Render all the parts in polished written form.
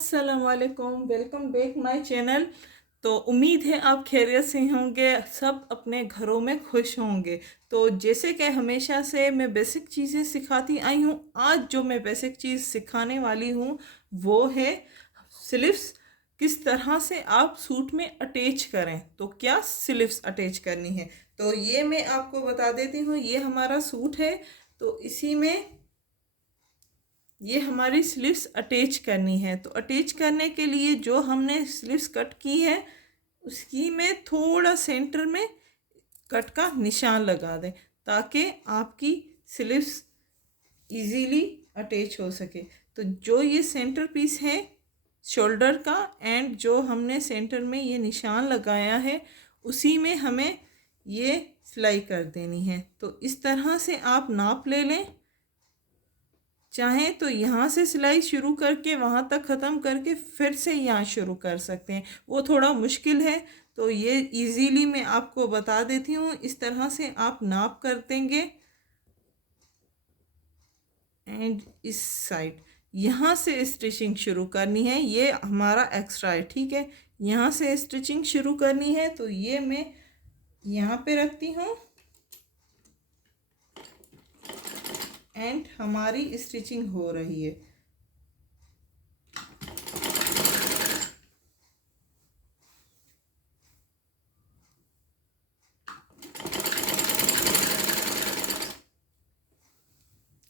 अस्सलाम वालेकुम, welcome back my channel. तो उम्मीद है आप खैरियत से होंगे, सब अपने घरों में खुश होंगे। तो जैसे कि हमेशा से मैं बेसिक चीज़ें सिखाती आई हूँ, आज जो मैं बेसिक चीज़ सिखाने वाली हूँ वो है स्लीव्स। किस तरह से आप सूट में अटैच करें, तो क्या स्लीव्स अटैच करनी है तो ये मैं आपको बता देती हूँ। ये हमारा सूट है, तो इसी में ये हमारी स्लीव्स अटैच करनी है। तो अटैच करने के लिए जो हमने स्लीव्स कट की है उसकी में थोड़ा सेंटर में कट का निशान लगा दें, ताकि आपकी स्लीव्स इजीली अटैच हो सके। तो जो ये सेंटर पीस है शोल्डर का, एंड जो हमने सेंटर में ये निशान लगाया है उसी में हमें ये सिलाई कर देनी है। तो इस तरह से आप नाप ले लें। चाहें तो यहाँ से सिलाई शुरू करके वहाँ तक ख़त्म करके फिर से यहाँ शुरू कर सकते हैं, वो थोड़ा मुश्किल है। तो ये इजीली मैं आपको बता देती हूँ, इस तरह से आप नाप कर देंगे। एंड इस साइड यहाँ से स्टिचिंग शुरू करनी है, ये हमारा एक्स्ट्रा है, ठीक है। यहाँ से स्टिचिंग शुरू करनी है, तो ये मैं यहाँ पे रखती हूँ एंड हमारी स्टिचिंग हो रही है।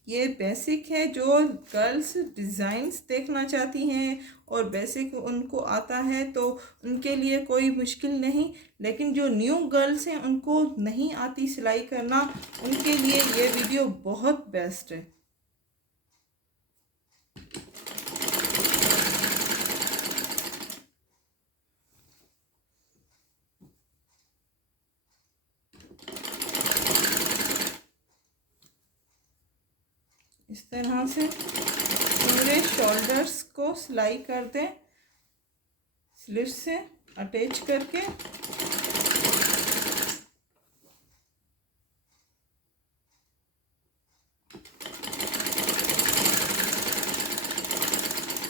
ये बेसिक है, जो गर्ल्स डिज़ाइंस देखना चाहती हैं और बेसिक उनको आता है तो उनके लिए कोई मुश्किल नहीं। लेकिन जो न्यू गर्ल्स हैं उनको नहीं आती सिलाई करना, उनके लिए ये वीडियो बहुत बेस्ट है। इस तरह से पूरे शोल्डर्स को सिलाई कर दें, स्लीव्स से अटैच करके।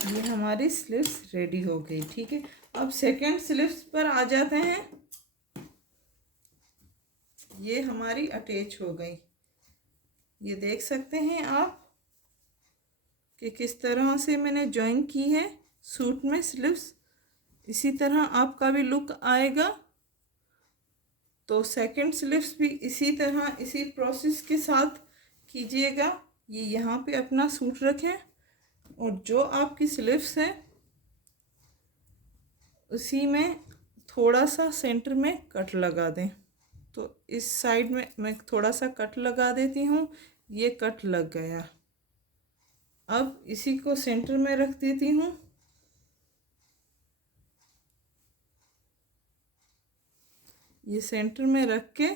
ये हमारी स्लीव्स रेडी हो गई, ठीक है। अब सेकंड स्लीव्स पर आ जाते हैं। ये हमारी अटैच हो गई, ये देख सकते हैं आप कि किस तरह से मैंने जॉइन की है सूट में स्लीव्स। इसी तरह आपका भी लुक आएगा। तो सेकंड स्लीव्स भी इसी तरह इसी प्रोसेस के साथ कीजिएगा। ये यहाँ पे अपना सूट रखें और जो आपकी स्लीव्स है उसी में थोड़ा सा सेंटर में कट लगा दें। तो इस साइड में मैं थोड़ा सा कट लगा देती हूँ, ये कट लग गया। अब इसी को सेंटर में रख देती हूँ। ये सेंटर में रख के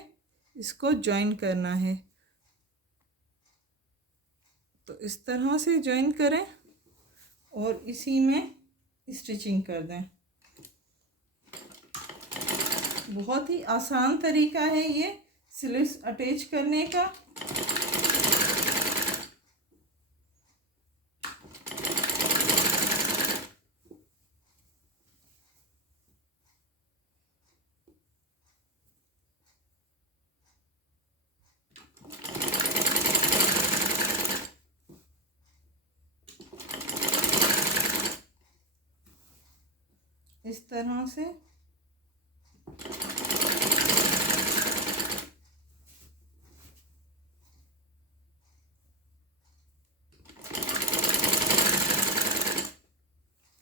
इसको जॉइन करना है। तो इस तरह से जॉइन करें और इसी में स्टिचिंग कर दें। बहुत ही आसान तरीका है ये स्लीव्स अटैच करने का। इस तरह से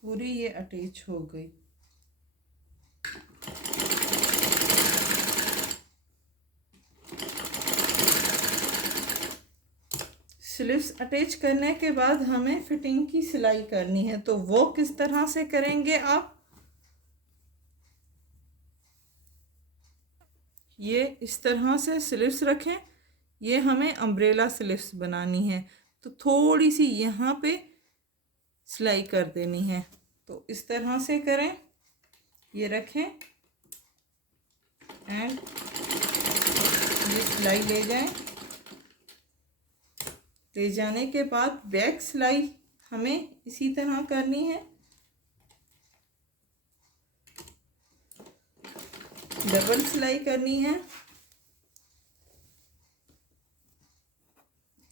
पूरी ये अटैच हो गई। स्लीव्स अटैच करने के बाद हमें फिटिंग की सिलाई करनी है, तो वो किस तरह से करेंगे आप। ये इस तरह से स्लीव्स रखें, ये हमें अम्ब्रेला स्लीव्स बनानी है, तो थोड़ी सी यहाँ पे सिलाई कर देनी है। तो इस तरह से करें, ये रखें एंड ये सिलाई ले जाएं। ले जाने के बाद बैक सिलाई हमें इसी तरह करनी है। डबल सिलाई करनी है।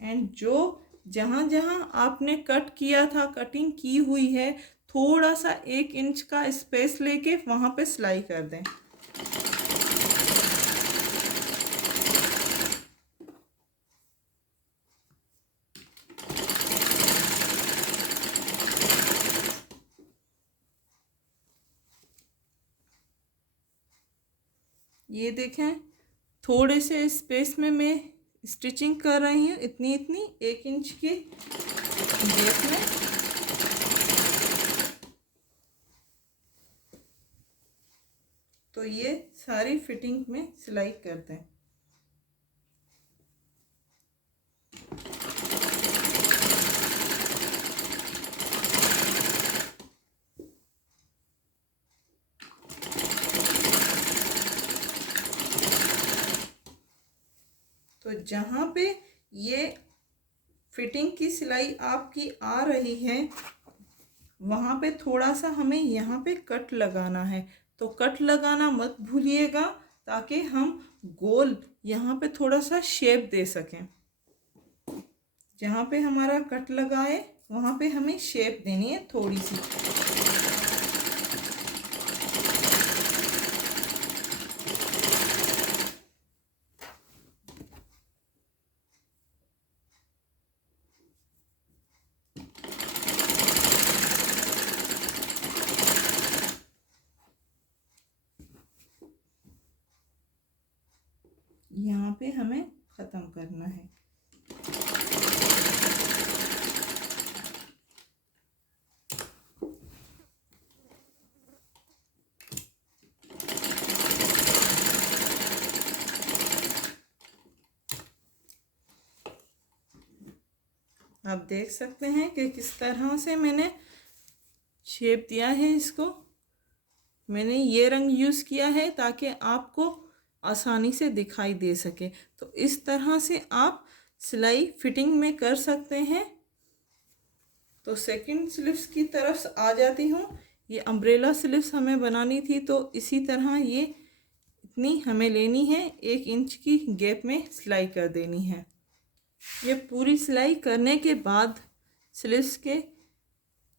एंड जो जहाँ जहाँ आपने कट किया था, कटिंग की हुई है, थोड़ा सा 1 इंच का स्पेस लेके वहाँ पे सिलाई कर दें। ये देखें, थोड़े से स्पेस में मैं स्टिचिंग कर रही हूँ, इतनी 1 इंच की गैप में। तो ये सारी फिटिंग में सिलाई कर दें। तो जहाँ पे ये फिटिंग की सिलाई आपकी आ रही है, वहाँ पे थोड़ा सा हमें यहाँ पे कट लगाना है। तो कट लगाना मत भूलिएगा, ताकि हम गोल यहाँ पे थोड़ा सा शेप दे सकें। जहाँ पे हमारा कट लगाए वहाँ पे हमें शेप देनी है थोड़ी सी। यहाँ पे हमें ख़त्म करना है। आप देख सकते हैं कि किस तरह से मैंने शेप दिया है इसको। मैंने ये रंग यूज़ किया है ताकि आपको आसानी से दिखाई दे सके। तो इस तरह से आप सिलाई फिटिंग में कर सकते हैं। तो सेकंड स्लीव्स की तरफ आ जाती हूँ। ये अम्ब्रेला स्लीव्स हमें बनानी थी, तो इसी तरह ये इतनी हमें लेनी है, 1 इंच की गैप में सिलाई कर देनी है। ये पूरी सिलाई करने के बाद स्लीव्स के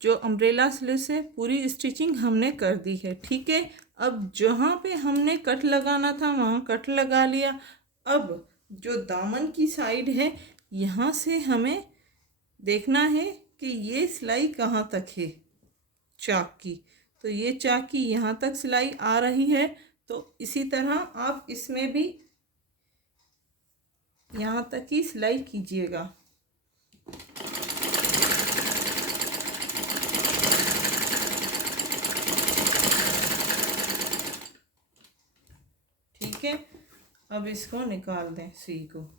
जो अम्ब्रेला स्लीव्स है पूरी स्टिचिंग हमने कर दी है। ठीक है, अब जहाँ पे हमने कट लगाना था वहाँ कट लगा लिया। अब जो दामन की साइड है, यहाँ से हमें देखना है कि ये सिलाई कहाँ तक है चाक की। तो ये चाक की यहाँ तक सिलाई आ रही है। तो इसी तरह आप इसमें भी यहाँ तक की सिलाई कीजिएगा। ठीक है, अब इसको निकाल दें सुई को।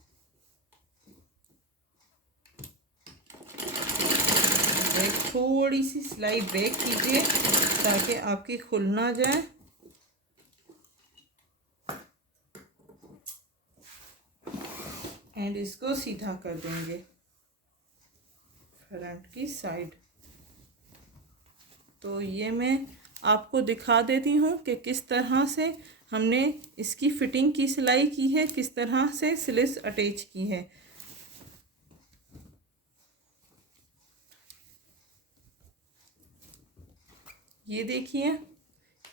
थोड़ी सी सिलाई ब्रेक कीजिए ताकि आपकी खुल ना जाए। एंड इसको सीधा कर देंगे फ्रंट की साइड। तो ये मैं आपको दिखा देती हूँ कि किस तरह से हमने इसकी फिटिंग की सिलाई की है, किस तरह से स्लीव्स अटैच की है। ये देखिए,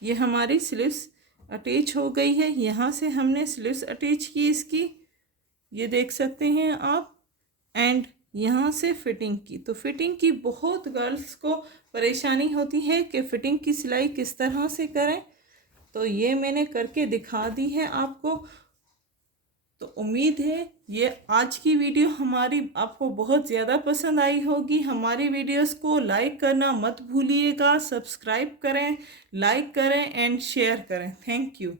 ये हमारी स्लीव्स अटैच हो गई है। यहाँ से हमने स्लीव्स अटैच की इसकी, ये देख सकते हैं आप। एंड यहाँ से फिटिंग की। तो फिटिंग की बहुत गर्ल्स को परेशानी होती है कि फ़िटिंग की सिलाई किस तरह से करें। तो ये मैंने करके दिखा दी है आपको। तो उम्मीद है ये आज की वीडियो हमारी आपको बहुत ज़्यादा पसंद आई होगी। हमारी वीडियोस को लाइक करना मत भूलिएगा, सब्सक्राइब करें, लाइक करें एंड शेयर करें। Thank you.